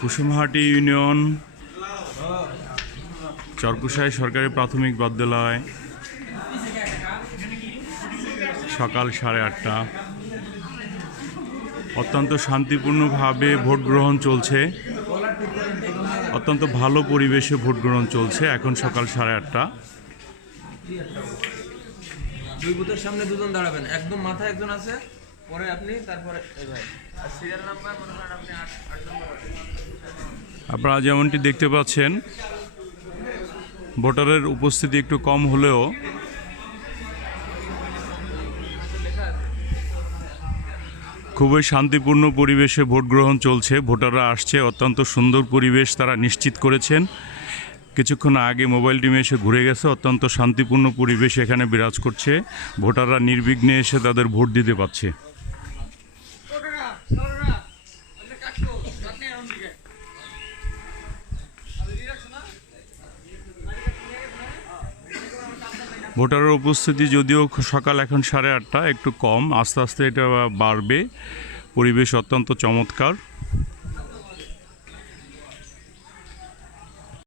Kusumhati union, Charkushai সরকারি প্রাথমিক বিদ্যালয়, সকাল সাড়ে আটটা। অত্যন্ত শান্তিপূর্ণভাবে ভোট গ্রহণ চলছে। অত্যন্ত ভালো পরিবেশে ভোট গ্রহণ চলছে এখন সকাল সাড়ে আটটা। দুই বুথের সামনে দুজন দাঁড়াবেন। একদম মাথায় একজন আছে। পরে আপনি, তারপরে আপনারা যেমনটি দেখতে পাচ্ছেন, ভোটারের উপস্থিতি একটু কম হলেও খুবই শান্তিপূর্ণ পরিবেশে ভোট গ্রহণ চলছে। ভোটাররা আসছে, অত্যন্ত সুন্দর পরিবেশ তারা নিশ্চিত করেছেন। কিছুক্ষণ আগে মোবাইল টিমে এসে ঘুরে গেছে, অত্যন্ত শান্তিপূর্ণ পরিবেশ এখানে বিরাজ করছে। ভোটাররা নির্বিঘ্নে এসে তাদের ভোট দিতে পারছে। ভোটারের উপস্থিতি যদিও সকাল এখন সাড়ে আটটা, একটু কম। আস্তে আস্তে এটা বাড়বে। পরিবেশ অত্যন্ত চমৎকার।